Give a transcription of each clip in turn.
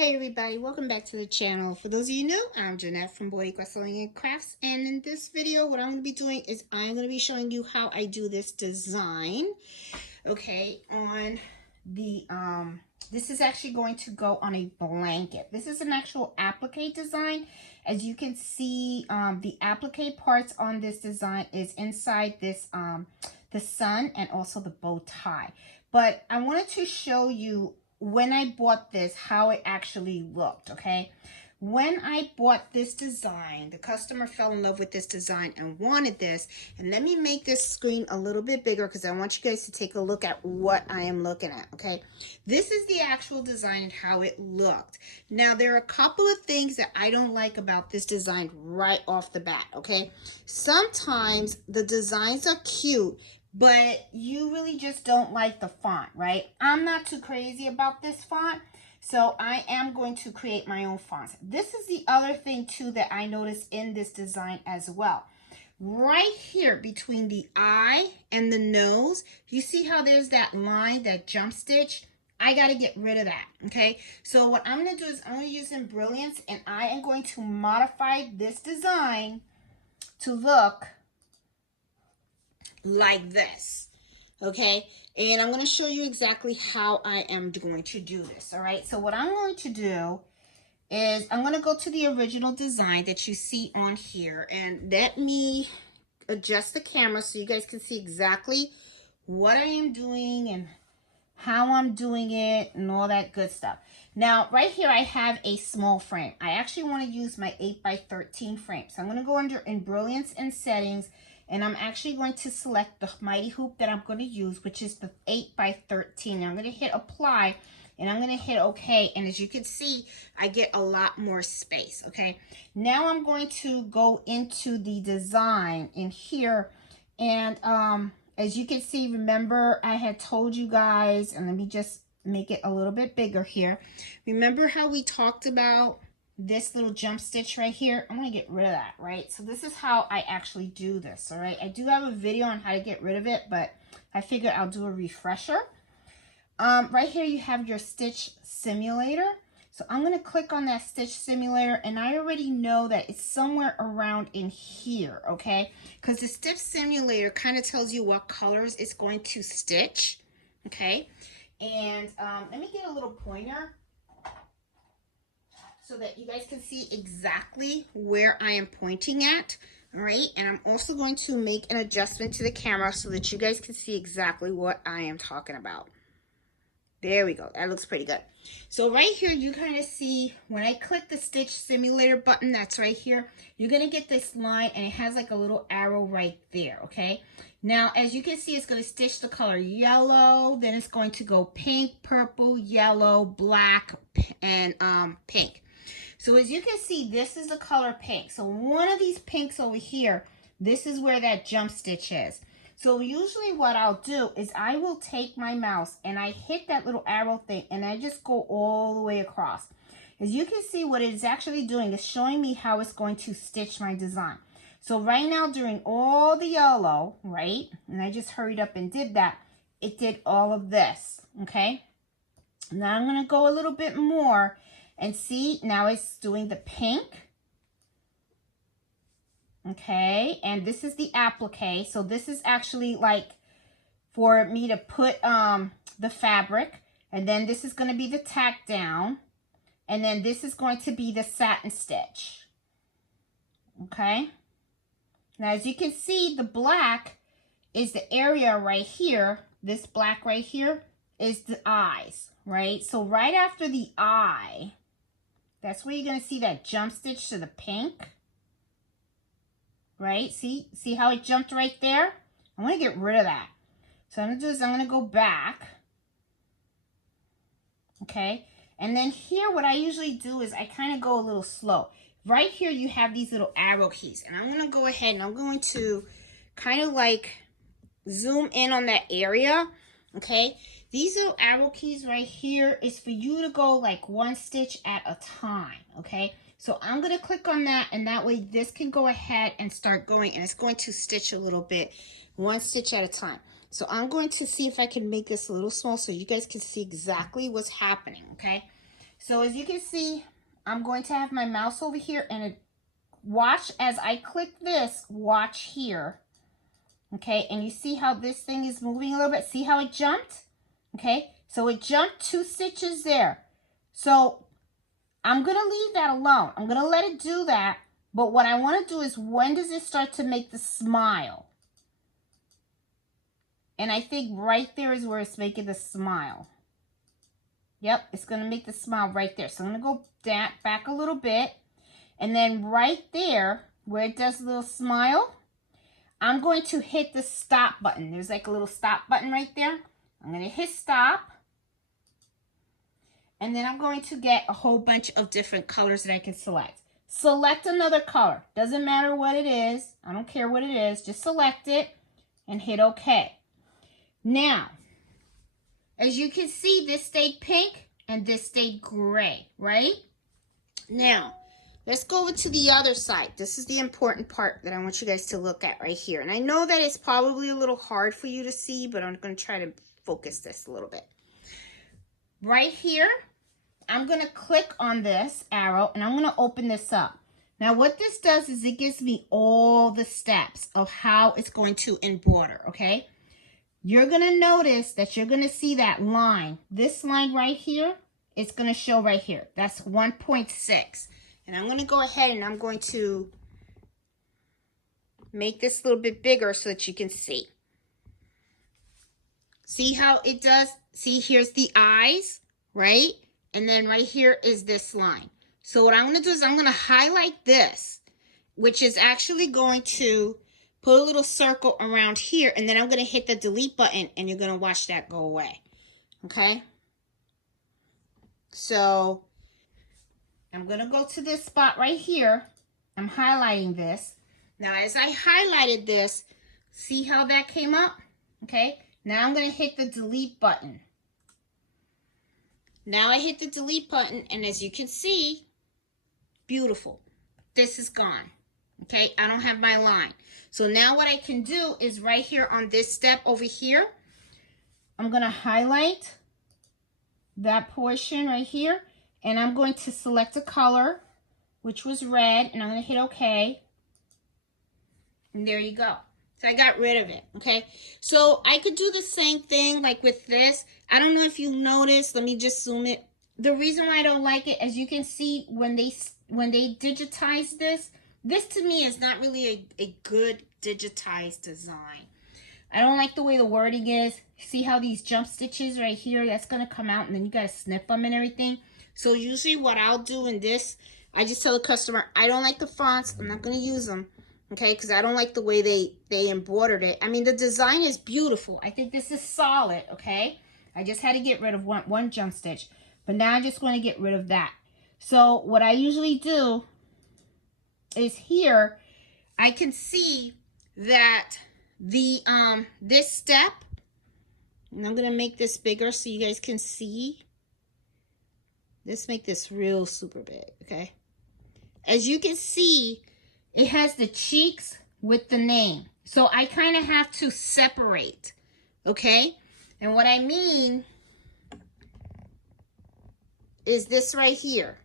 Hey everybody, welcome back to the channel. For those of you new, I'm Jeanette from Boutique Sewing and Crafts, and in this video what I'm going to be doing is I'm going to be showing you how I do this design. Okay, on the this is actually going to go on a blanket. This is an actual applique design. As you can see, the applique parts on this design is inside this the sun and also the bow tie. But I wanted to show you when I bought this, how it actually looked, okay? When I bought this design, the customer fell in love with this design and wanted this. And let me make this screen a little bit bigger because I want you guys to take a look at what I am looking at, okay? This is the actual design and how it looked. Now, there are a couple of things that I don't like about this design right off the bat, okay? Sometimes the designs are cute, but you really just don't like the font, right? I'm not too crazy about this font, so I am going to create my own fonts. This is the other thing too that I noticed in this design as well. Right here between the eye and the nose, you see how there's that line, that jump stitch? I got to get rid of that, okay? So what I'm going to do is I'm going to use Embrillance, and I am going to modify this design to look like this, okay? And I'm going to show you exactly how I am going to do this, all right? So what I'm going to do is I'm going to go to the original design that you see on here, and let me adjust the camera so you guys can see exactly what I am doing and how I'm doing it and all that good stuff. Now, right here, I have a small frame. I actually want to use my 8x13 frame. So I'm going to go under Embrilliance and Settings, and I'm actually going to select the mighty hoop that I'm going to use, which is the 8x13. I'm going to hit Apply, and I'm going to hit OK. And as you can see, I get a lot more space, okay? Now I'm going to go into the design in here, and as you can see, remember I had told you guys, and let me just make it a little bit bigger here. Remember how we talked about this little jump stitch right here? I'm going to get rid of that, right? So this is how I actually do this, all right? I do have a video on how to get rid of it, but I figured I'll do a refresher. Right here you have your stitch simulator. So I'm going to click on that stitch simulator, and I already know that it's somewhere around in here, okay? Because the stitch simulator kind of tells you what colors it's going to stitch, okay? And let me get a little pointer so that you guys can see exactly where I am pointing at, all right? And I'm also going to make an adjustment to the camera so that you guys can see exactly what I am talking about. There we go. That looks pretty good. So right here, you kind of see when I click the stitch simulator button, that's right here, you're going to get this line, and it has like a little arrow right there, okay? Now, as you can see, it's going to stitch the color yellow, then it's going to go pink, purple, yellow, black, and pink. So as you can see, this is the color pink. So one of these pinks over here, this is where that jump stitch is. So usually what I'll do is I will take my mouse and I hit that little arrow thing, and I just go all the way across. As you can see, what it's actually doing is showing me how it's going to stitch my design. So right now, during all the yellow, right, and I just hurried up and did that, it did all of this, okay? Now I'm going to go a little bit more and see, now it's doing the pink. Okay, and this is the applique. So this is actually like for me to put the fabric, and then this is going to be the tack down, and then this is going to be the satin stitch. Okay, now as you can see, the black is the area right here. This black right here is the eyes, right? So right after the eye, that's where you're going to see that jump stitch to the pink. Right? See how it jumped right there? I'm going to get rid of that. So I'm going to do is I'm going to go back. Okay? And then here, what I usually do is I kind of go a little slow. Right here, you have these little arrow keys. And I'm going to go ahead and I'm going to kind of like zoom in on that area. Okay? These little arrow keys right here is for you to go like one stitch at a time. Okay? So I'm going to click on that, and that way this can go ahead and start going, and it's going to stitch a little bit, one stitch at a time. So I'm going to see if I can make this a little small so you guys can see exactly what's happening, okay? So as you can see, I'm going to have my mouse over here, and watch as I click this, watch here. Okay, and you see how this thing is moving a little bit? See how it jumped? Okay, so it jumped 2 stitches there. So I'm going to leave that alone. I'm going to let it do that. But what I want to do is, when does it start to make the smile? And I think right there is where it's making the smile. Yep, it's going to make the smile right there. So I'm going to go back a little bit. And then right there, where it does a little smile, I'm going to hit the stop button. There's like a little stop button right there. I'm going to hit stop. And then I'm going to get a whole bunch of different colors that I can select. Select another color. Doesn't matter what it is. I don't care what it is. Just select it and hit OK. Now, as you can see, this stayed pink and this stayed gray, right? Now, let's go over to the other side. This is the important part that I want you guys to look at right here. And I know that it's probably a little hard for you to see, but I'm going to try to focus this a little bit. Right here, I'm going to click on this arrow and I'm going to open this up. Now, what this does is it gives me all the steps of how it's going to embroider, okay? You're going to notice that you're going to see that line. This line right here, it's going to show right here. That's 1.6. And I'm going to go ahead and I'm going to make this a little bit bigger so that you can see. See how it does? See, here's the eyes, right? And then right here is this line. So what I'm going to do is I'm going to highlight this, which is actually going to put a little circle around here. And then I'm going to hit the delete button and you're going to watch that go away. Okay? So I'm going to go to this spot right here. I'm highlighting this. Now, as I highlighted this, see how that came up? Okay. Now I'm going to hit the delete button. Now I hit the delete button, and as you can see, beautiful. This is gone. Okay. I don't have my line. So now what I can do is right here on this step over here, I'm going to highlight that portion right here. And I'm going to select a color, which was red, and I'm going to hit OK. And there you go. So I got rid of it, okay? So I could do the same thing like with this. I don't know if you noticed. Let me just zoom it. The reason why I don't like it, as you can see, when they digitize this to me is not really a good digitized design. I don't like the way the wording is. See how these jump stitches right here, that's going to come out, and then you got to snip them and everything. So usually what I'll do in this, I just tell the customer, I don't like the fonts. I'm not going to use them, okay, because I don't like the way they embroidered it. I mean, the design is beautiful. I think this is solid, okay? I just had to get rid of one jump stitch, but now I'm just going to get rid of that. So what I usually do is here, I can see that the this step, and I'm going to make this bigger so you guys can see. Let's make this real super big, okay? As you can see, it has the cheeks with the name. So I kind of have to separate, okay? And what I mean is this right here.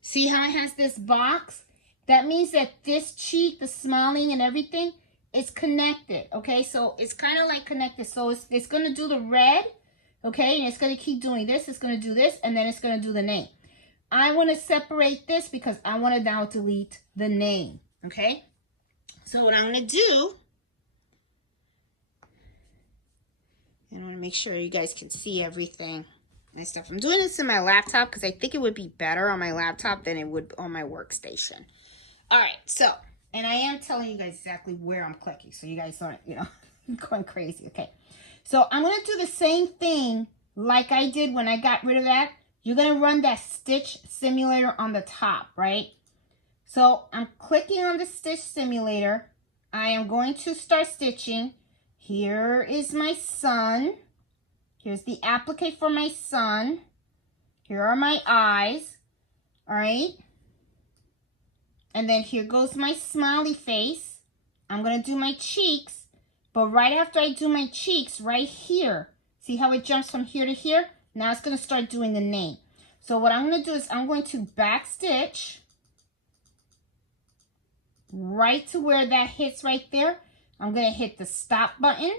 See how it has this box? That means that this cheek, the smiling and everything, is connected, okay? So it's kind of like connected. So it's going to do the red, okay? And it's going to keep doing this. It's going to do this, and then it's going to do the name. I want to separate this because I want to now delete the name, okay? So what I'm going to do, and I want to make sure you guys can see everything and stuff. I'm doing this in my laptop because I think it would be better on my laptop than it would on my workstation. All right, so, and I am telling you guys exactly where I'm clicking, so you guys aren't, going crazy, okay? So I'm going to do the same thing like I did when I got rid of that. You're going to run that stitch simulator on the top, right? So I'm clicking on the stitch simulator. I am going to start stitching. Here is my sun. Here's the applique for my sun. Here are my eyes, all right? And then here goes my smiley face. I'm going to do my cheeks. But right after I do my cheeks, right here, see how it jumps from here to here? Now it's going to start doing the name. So what I'm going to do is I'm going to back stitch right to where that hits right there. I'm going to hit the stop button.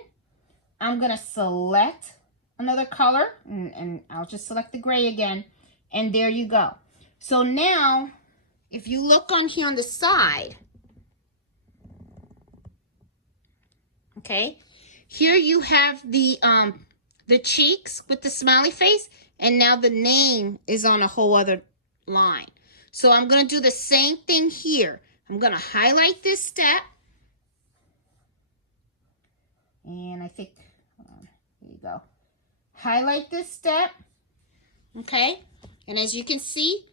I'm going to select another color, and I'll just select the gray again, and there you go. So now, if you look on here on the side, okay, here you have the cheeks with the smiley face, and now the name is on a whole other line. So I'm going to do the same thing here. I'm going to highlight this step, and I think, here you go. Highlight this step, okay? And as you can see,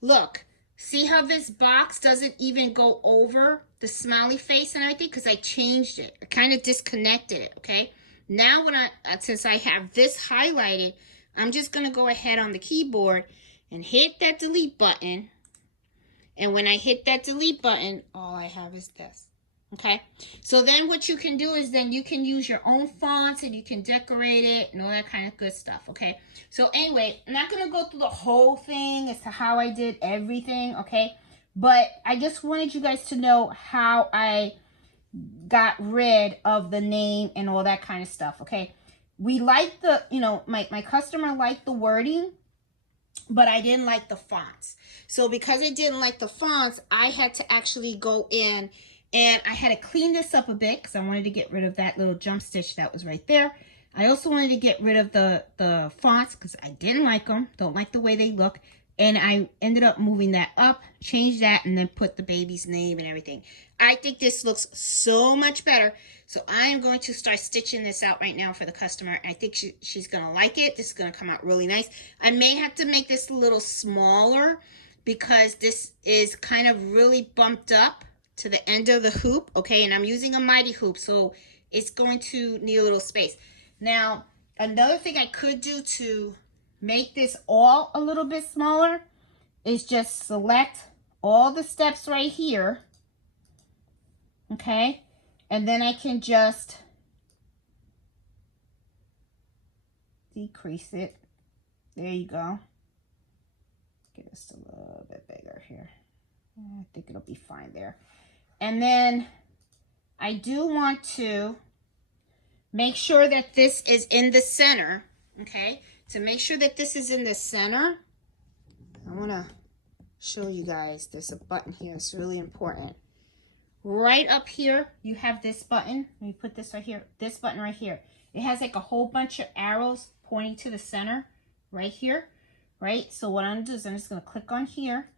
look, see how this box doesn't even go over the smiley face and everything? Because I changed it. I kind of disconnected it, okay? Now when since I have this highlighted, I'm just going to go ahead on the keyboard and hit that delete button. And when I hit that delete button, all I have is this. Okay, so then what you can do is then you can use your own fonts and you can decorate it and all that kind of good stuff. Okay, so anyway, I'm not going to go through the whole thing as to how I did everything. Okay, but I just wanted you guys to know how I got rid of the name and all that kind of stuff. Okay, we like the, you know, my customer liked the wording, but I didn't like the fonts. So because I didn't like the fonts, I had to actually go in and I had to clean this up a bit because I wanted to get rid of that little jump stitch that was right there. I also wanted to get rid of the fonts because I didn't like them. Don't like the way they look. And I ended up moving that up, changed that, and then put the baby's name and everything. I think this looks so much better. So I am going to start stitching this out right now for the customer. I think she's going to like it. This is going to come out really nice. I may have to make this a little smaller because this is kind of really bumped up to the end of the hoop, okay? And I'm using a mighty hoop, so it's going to need a little space. Now, another thing I could do to make this all a little bit smaller is just select all the steps right here, okay? And then I can just decrease it. There you go. Get this a little bit bigger here. I think it'll be fine there. And then I do want to make sure that this is in the center, okay? To make sure that this is in the center, I want to show you guys. There's a button here. It's really important. Right up here, you have this button. Let me put this right here. This button right here. It has like a whole bunch of arrows pointing to the center right here, right? So what I'm going to do is I'm just going to click on here,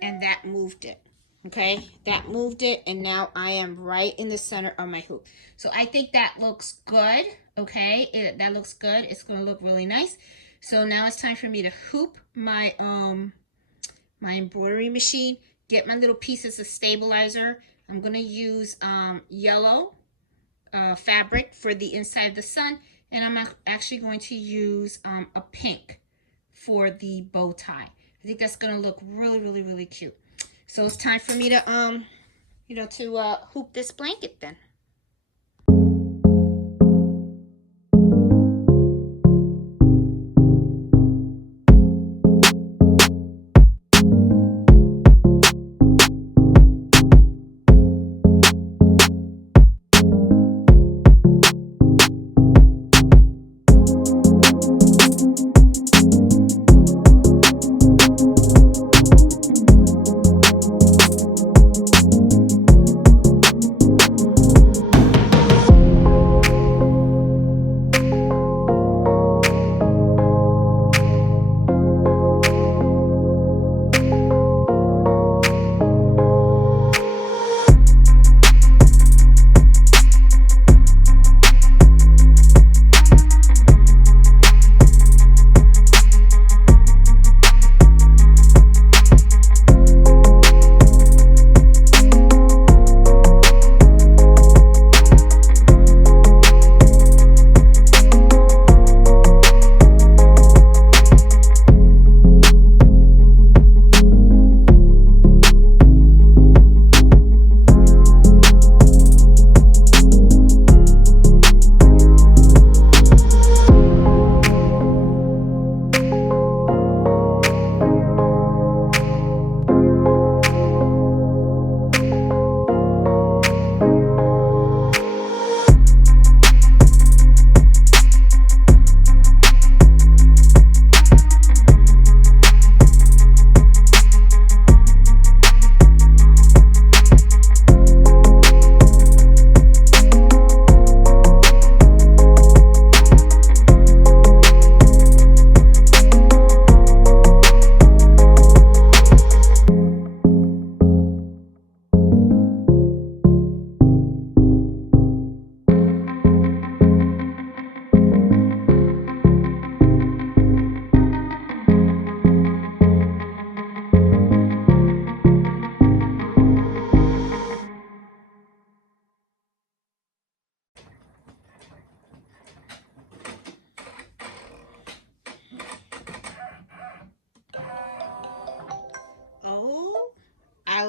and that moved it. Okay, that moved it, and now I am right in the center of my hoop. So I think that looks good, okay? That looks good. It's going to look really nice. So now it's time for me to hoop my my embroidery machine, get my little pieces of stabilizer. I'm going to use yellow fabric for the inside of the sun, and I'm actually going to use a pink for the bow tie. I think that's going to look really, really, really cute. So it's time for me to, you know, to hoop this blanket then.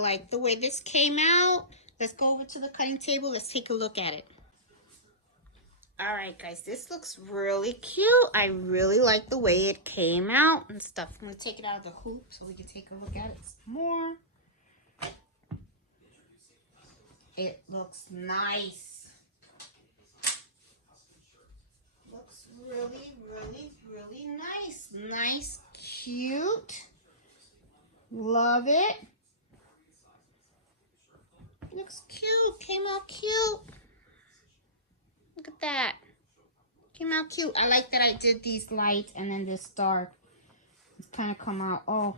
like the way this came out. Let's go over to the cutting table. Let's take a look at it. All right, guys, this looks really cute. I really like the way it came out and stuff. I'm going to take it out of the hoop so we can take a look at it some more. It looks nice. Looks really, really, really nice. Nice, cute. Love it. Looks cute. Came out cute. Look at that. Came out cute. I like that I did these light and then this dark. It's kind of come out. Oh,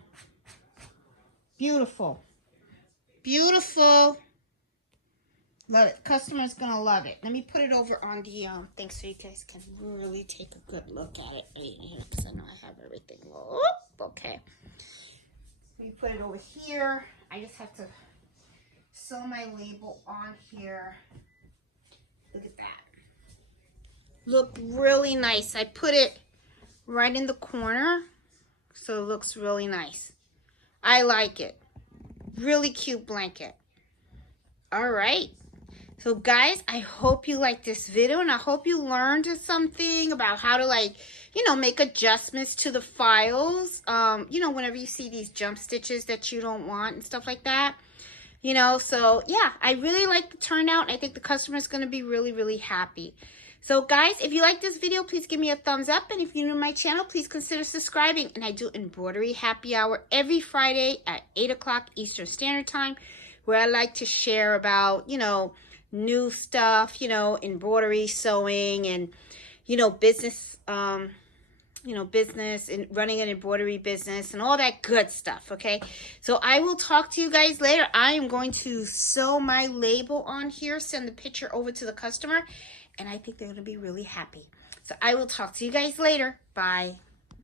beautiful. Beautiful. Love it. Customer's going to love it. Let me put it over on the thing so you guys can really take a good look at it right here because I know I have everything. Oh, okay. Let me put it over here. I just have to sew my label on here. Look at that. Look really nice. I put it right in the corner so it looks really nice. I like it. Really cute blanket. All right. So guys, I hope you liked this video and I hope you learned something about how to, like, you know, make adjustments to the files. You know, whenever you see these jump stitches that you don't want and stuff like that. You know, so yeah, I really like the turnout. I think the customer is going to be really, really happy. So guys, if you like this video, please give me a thumbs up. And if you're new to my channel, please consider subscribing. And I do embroidery happy hour every Friday at 8 o'clock Eastern Standard Time, where I like to share about, you know, new stuff, you know, embroidery, sewing, and, you know, business, business and running an embroidery business and all that good stuff. Okay. So I will talk to you guys later. I am going to sew my label on here, send the picture over to the customer, and I think they're going to be really happy. So I will talk to you guys later. Bye.